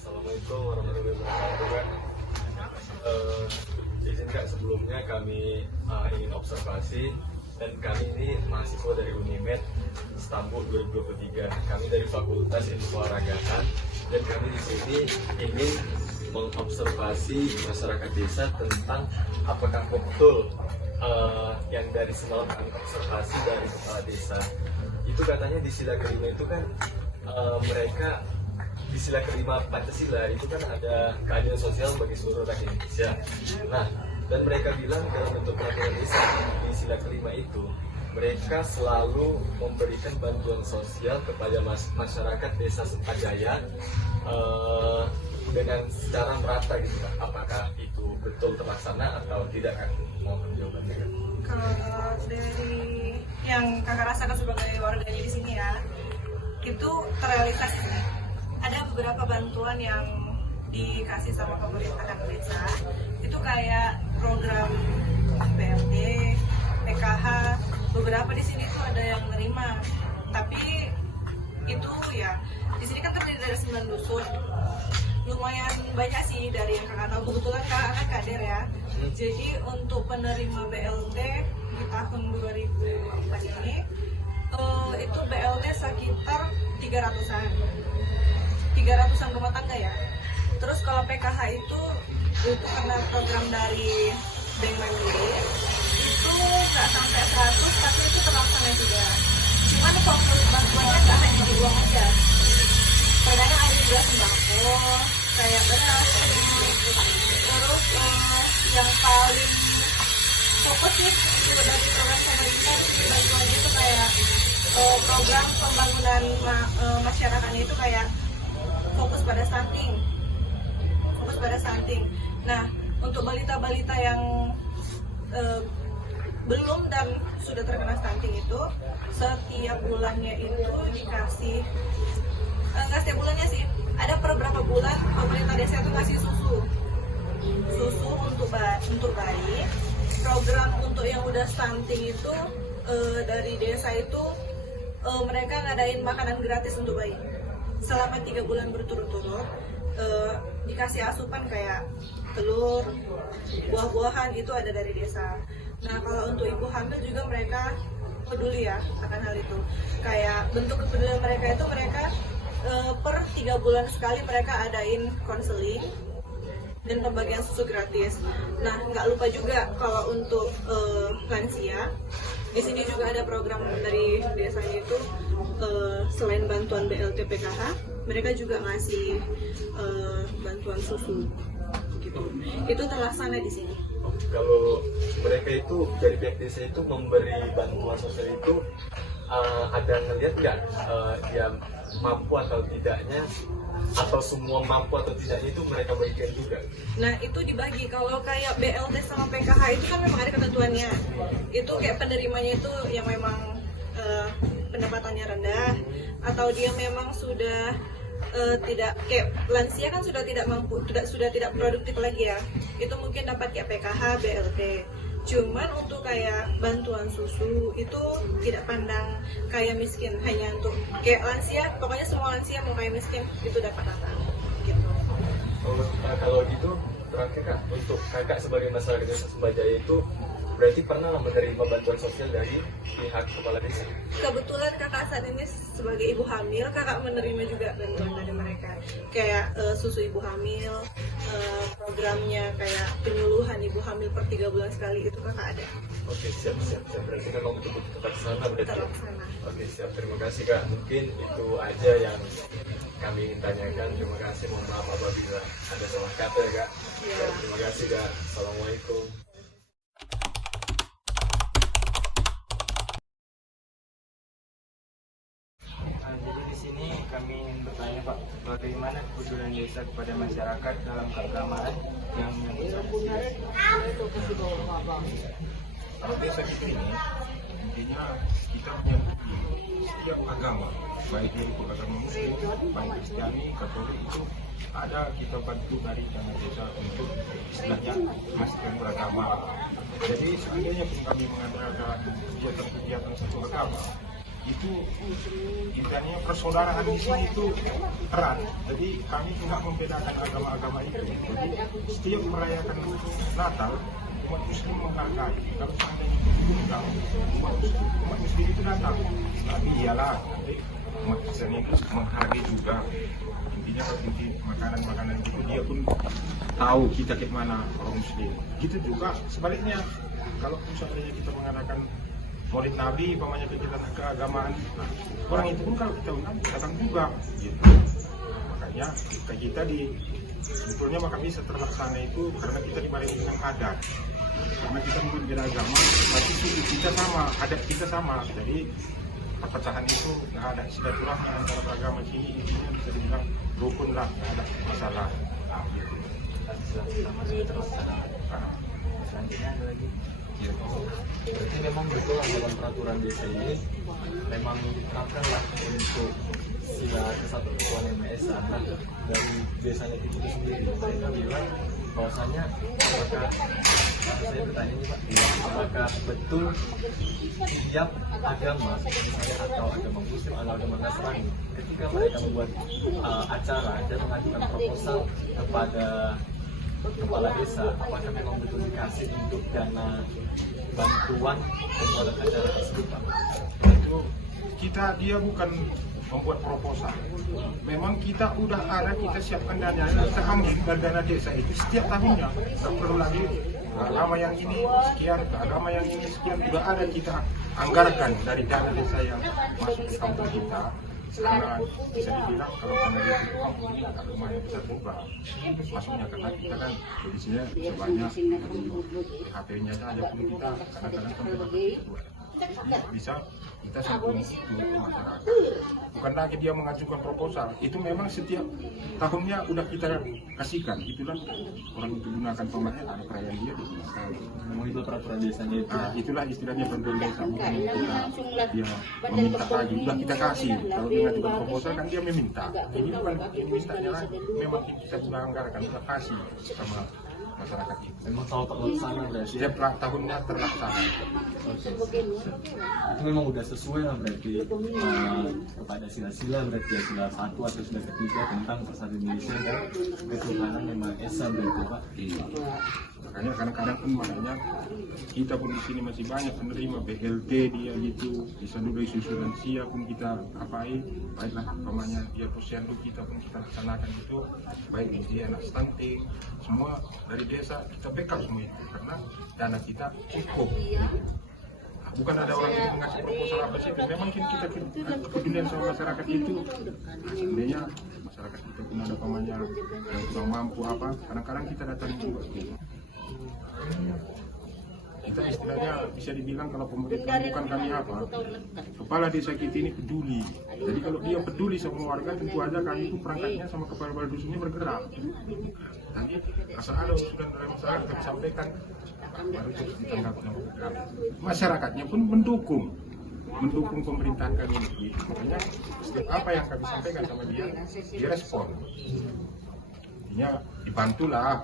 Assalamualaikum warahmatullahi wabarakatuh. Izin Kak, sebelumnya kami ingin observasi, dan kami ini mahasiswa dari Unimed Istanbul 2023. Kami dari Fakultas Ilmu Keolahragaan, dan kami di sini ingin mengobservasi masyarakat desa tentang apakah betul yang dari semalam kami observasi dari kepala desa itu katanya di sila kelima itu kan mereka di sila kelima Pancasila itu kan ada keadilan sosial bagi seluruh rakyat Indonesia. Nah, dan mereka bilang dalam bentuk peraturan desa di sila kelima itu mereka selalu memberikan bantuan sosial kepada masyarakat desa Setajaya dengan secara merata gitu Kak. Apakah itu betul terlaksana atau tidak Kak? Mohon jawabannya Kak. Kalau dari yang kakak rasakan sebagai warganya di sini ya, itu terrealisasi. Ada beberapa bantuan yang dikasih sama pemerintahan desa, itu kayak program BLT, PKH, beberapa di sini tuh ada yang menerima. Tapi itu ya, di sini kan terdiri dari 9 dusun. Lumayan banyak sih dari yang kakak tahu. Kebetulan kakak kader ya. Jadi untuk penerima BLT di tahun 2004 ini itu BLT sekitar 300-an rumah tangga ya. Terus kalau PKH itu karena program dari Bank Mandiri itu nggak sampai 100, tapi itu terlaksana juga. Cuman fokus bantuannya nggak hanya di uang aja. Kadang ada juga sembako, kayak beras. Terus yang paling fokus sih dari program pemerintah bantuannya itu kayak program pembangunan masyarakatnya itu kayak fokus pada stunting. Nah, untuk balita-balita yang belum dan sudah terkena stunting itu setiap bulannya itu dikasih nggak setiap bulannya sih, ada per berapa bulan pemerintah desa itu ngasih susu untuk bayi. Program untuk yang udah stunting itu dari desa itu mereka ngadain makanan gratis untuk bayi selama 3 bulan berturut-turut. Dikasih asupan kayak telur, buah-buahan, itu ada dari desa. Nah, kalau untuk ibu hamil juga mereka peduli ya akan hal itu. Kayak bentuk kepedulian mereka itu mereka per 3 bulan sekali mereka adain konseling dan pembagian susu gratis. Nah, nggak lupa juga kalau untuk lansia, di sini juga ada program dari desanya itu selain bantuan BLT PKH, mereka juga ngasih bantuan susu gitu. Itu terlaksana di sini. Kalau mereka itu dari pihak desa itu memberi bantuan sosial itu ada ngelihat nggak dia mampu atau tidaknya, atau semua mampu atau tidaknya itu mereka bagikan juga? Nah, itu dibagi. Kalau kayak BLT sama PKH itu kan memang ada ketentuannya. Itu kayak penerimanya itu yang memang pendapatannya rendah, atau dia memang sudah tidak, kayak lansia kan sudah tidak mampu, sudah tidak produktif lagi ya, itu mungkin dapat kayak PKH, BLT. Cuman untuk kayak bantuan susu itu tidak pandang kaya miskin, hanya untuk kayak lansia, pokoknya semua lansia mau kaya miskin itu dapat rata gitu. Kalau gitu terakhir Kak, untuk kakak sebagai masyarakat desa Sembajaya itu berarti pernah menerima bantuan sosial dari pihak kepala desa? Kebetulan kakak saat ini sebagai ibu hamil, kakak menerima juga bantuan dari mereka, kayak susu ibu hamil, programnya kayak penyuluhan ibu hamil per 3 bulan sekali, itu kakak ada. Oke, siap. Berarti memang betul-betul terlaksana berarti. Terlaksana. Oke, siap. Terima kasih Kak. Mungkin itu aja yang kami ingin tanyakan. Terima kasih. Mohon maaf apabila ada salah kata ya Kak. Ya. Terima kasih Kak. Assalamualaikum. Jadi di sini kami ingin bertanya Pak, bagaimana kepedulian desa kepada masyarakat dalam keagamaan yang Kalau desa kita ini intinya kita menyambut setiap agama, baik itu agama Muslim, baik Kristiani, Katolik, itu ada kita bantu dari dana desa untuk istilahnya memastikan beragama. Jadi seandainya pun kami mengadakan kegiatan satu agama, itu intinya persaudaraan di sini itu erat. Jadi kami tidak membedakan agama-agama itu. Jadi setiap merayakan Natal, umat Muslim menghargai. Kalau seandainya itu undang, umat Muslim itu datang. Tapi iyalah, nanti umat Kristen itu menghargai juga. Intinya kalau inti makanan-makanan itu dia pun tahu kita ke mana orang Muslim. Gitu juga sebaliknya. Kalau seandainya kita mengadakan Maulid Nabi, umpamanya kegiatan keagamaan, nah, orang itu pun kalau kita undang datang juga, gitu. Makanya kita sebetulnya maka bisa terlaksana itu karena kita dibarengi dengan adat. Karena kita mungkin beda agama, tapi kita sama, adat kita sama. Jadi perpecahan itu nggak ada, silaturahmi antara beragama sini intinya bisa dibilang rukun lah, nggak ada masalah. Nah, gitu. selanjutnya ada lagi. Berarti memang betul dalam peraturan desa ini memang diterapkan lah untuk sila kesatuan Tuhan Yang Maha Esa. Nah, dari desanya itu sendiri saya bilang bahwasanya apakah saya bertanya ini Pak, apakah betul setiap agama misalnya atau agama Muslim atau agama Nasrani ketika mereka membuat acara dan mengajukan proposal kepada kepala desa, apakah memang betul dikasih untuk dana bantuan pembuatan acara tersebut Pak? Itu dia bukan membuat proposal. Memang kita udah ada, kita siapkan dana, kita ambil dari dana desa itu setiap tahunnya. Tidak perlu lagi agama yang ini sekian, agama yang ini sekian, udah ada kita anggarkan dari dana desa yang masuk ke kampung kita. Karena bisa dibilang kalau dana desa itu kampung ini agak lumayan besar juga masuknya, karena kita kan kondisinya sebanyak HP-nya saja pun kita kadang-kadang sampai bisa kita satu masyarakat. Bukan lagi dia mengajukan proposal, itu memang setiap tahunnya udah kita kasihkan. Itulah orang itu gunakan pemakaian ada perayaan dia. Memang itu peraturan desanya itu. Nah, itulah istilahnya bantuan desa. Bukan dia meminta lagi, udah kita kasih. Kalau dia mengajukan proposal kan dia meminta. Ini bukan mintanya lagi, memang kita sudah anggarkan, kita kasih sama masyarakat itu. Memang selalu terlaksana berarti. Setiap tahunnya terlaksana. Itu memang udah sesuai lah berarti kepada sila-sila berarti ya, sila 1 atau sila 3 tentang persatuan Indonesia dan ketuhanan Yang Maha Esa berarti Pak. Makanya kadang-kadang pun makanya kita pun di sini masih banyak menerima BLT dia gitu, bisa dulu susu lansia pun kita apain, baiklah namanya dia posyandu kita pun kita laksanakan itu, baik dia anak stunting, semua dari desa kita backup semua itu karena dana kita cukup. Bukan ada orang yang mengasih proposal apa sih, memang kita kepedulian sama masyarakat itu. Nah, sebenarnya masyarakat kita pun ada pamannya yang kurang mampu apa, kadang-kadang kita datang juga. Kita istilahnya bisa dibilang kalau pemerintah bukan kami apa, kepala desa kita ini peduli. Jadi kalau dia peduli sama warga, tentu aja kami itu perangkatnya sama kepala dusunnya bergerak. Jadi asal ada usulan dari masyarakat kami sampaikan, baru terus ditanggapi. Masyarakatnya pun mendukung. mendukung pemerintahan kami ini. Makanya setiap apa yang kami sampaikan sama dia respon. Artinya dibantulah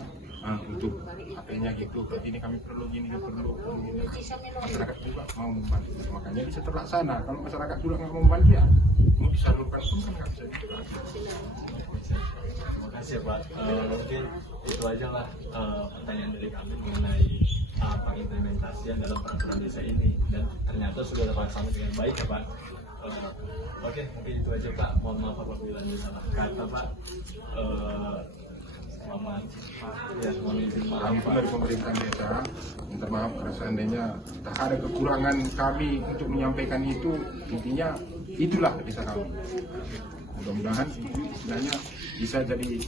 untuk apa-nya gitu. Berarti ini kami perlu gini, perlu ini. Masyarakat juga mau membantu. Makanya bisa terlaksana. Kalau masyarakat juga nggak mau membantu ya mau disalurkan pun kan nggak bisa juga. Terima kasih Pak. Mungkin itu aja lah pertanyaan dari kami mengenai pengimplementasian dalam peraturan desa ini, dan ternyata sudah terlaksana dengan baik ya Pak. Oke, mungkin itu aja Pak. Mohon maaf apabila ada salah kata Pak. Selamat ya, mohon izin maaf Kami pun Pak. dari pemerintahan desa minta maaf karena seandainya tak ada kekurangan kami untuk menyampaikan itu, intinya itulah desa kami. Mudah-mudahan itu istilahnya bisa jadi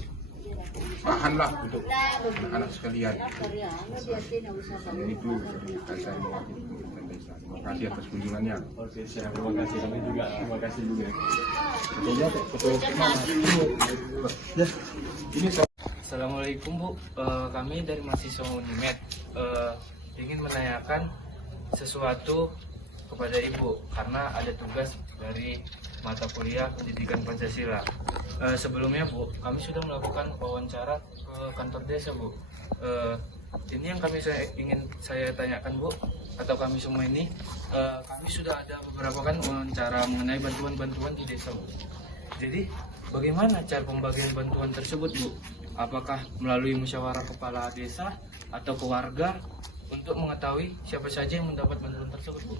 bahan lah untuk anak-anak sekalian. Itu saya mewakili pemerintahan desa. Terima kasih atas kunjungannya. Oke, siap. Terima kasih. Kami juga terima kasih juga. Ini saya Assalamualaikum Bu, kami dari mahasiswa Unimed ingin menanyakan sesuatu kepada Ibu karena ada tugas dari mata kuliah pendidikan Pancasila. Sebelumnya Bu, kami sudah melakukan wawancara ke kantor desa Bu. Ini yang ingin saya tanyakan Bu, atau kami semua ini, kami sudah ada beberapa kan wawancara mengenai bantuan-bantuan di desa Bu. Jadi bagaimana cara pembagian bantuan tersebut Bu? Apakah melalui musyawarah kepala desa atau ke warga untuk mengetahui siapa saja yang mendapat bantuan tersebut Bu?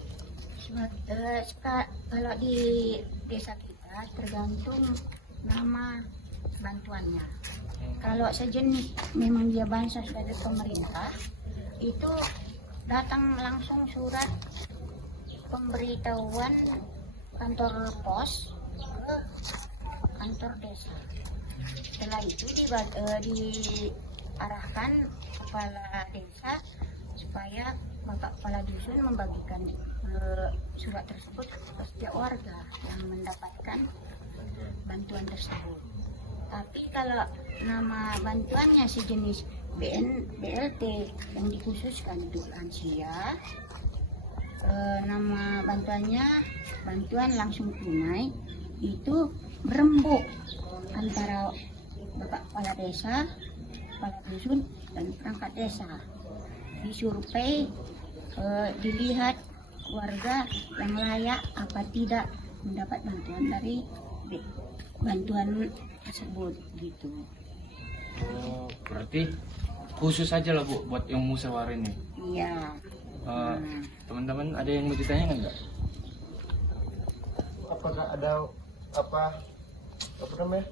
Kalau di desa kita tergantung nama bantuannya. Kalau sejenis memang dia bansos dari pemerintah, itu datang langsung surat pemberitahuan kantor pos ke kantor desa. Setelah itu diarahkan kepala desa supaya Bapak Kepala Dusun membagikan surat tersebut ke setiap warga yang mendapatkan bantuan tersebut. Tapi kalau nama bantuannya sejenis BLT yang dikhususkan untuk lansia, nama bantuannya bantuan langsung tunai, itu berembuk antara Bapak Kepala Desa, Kepala Dusun, dan perangkat desa. Disurvei, dilihat warga yang layak apa tidak mendapat bantuan dari bantuan tersebut gitu. Berarti khusus aja lah Bu buat yang musyawarah ini. Iya. Teman-teman ada yang mau ditanyakan nggak? Apakah ada apa namanya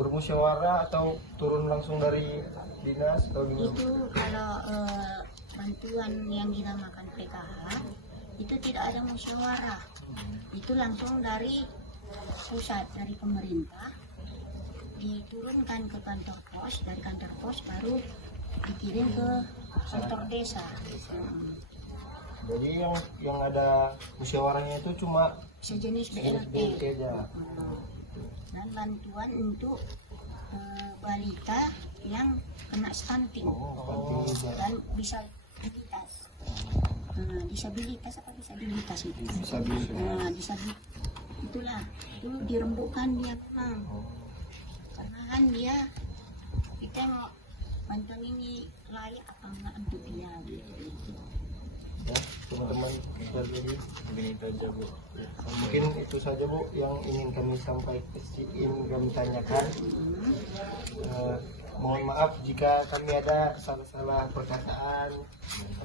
bermusyawarah atau turun langsung dari dinas atau gimana? Itu kalau bantuan yang dinamakan PKH itu tidak ada musyawarah, itu langsung dari pusat, dari pemerintah diturunkan ke kantor pos, dari kantor pos baru dikirim ke kantor desa. Jadi yang ada musyawarahnya itu cuma Sejenis BLT. aja. Dan bantuan untuk balita yang kena stunting dan disabilitas. Disabilitas apa disabilitas itu? Disabilitas. Itulah, itu dirembukkan dia memang. Karena kan dia kita mau bantuan ini layak apa enggak untuk dia gitu. Ya, teman-teman sekalian, Mungkin itu aja Bu. mungkin itu saja Bu yang ingin kami sampaikan, ingin kami tanyakan. Mohon maaf jika kami ada salah-salah perkataan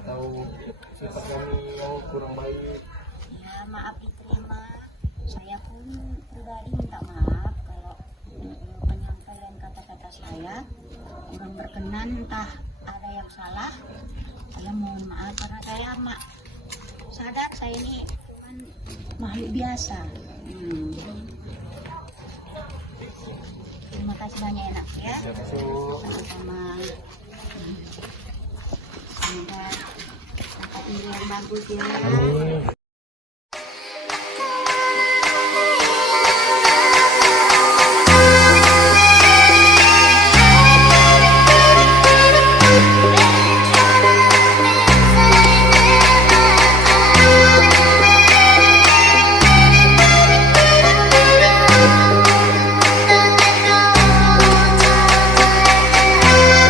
atau sifat kami yang kurang baik. Ya maaf diterima. Saya pun pribadi minta maaf kalau penyampaian kata-kata saya kurang berkenan, entah ada yang salah. Saya mohon maaf karena saya sadar saya ini cuman makhluk biasa. Terima kasih banyak enak ya. Sama-sama. Semoga dapat ilmu yang bagus ya.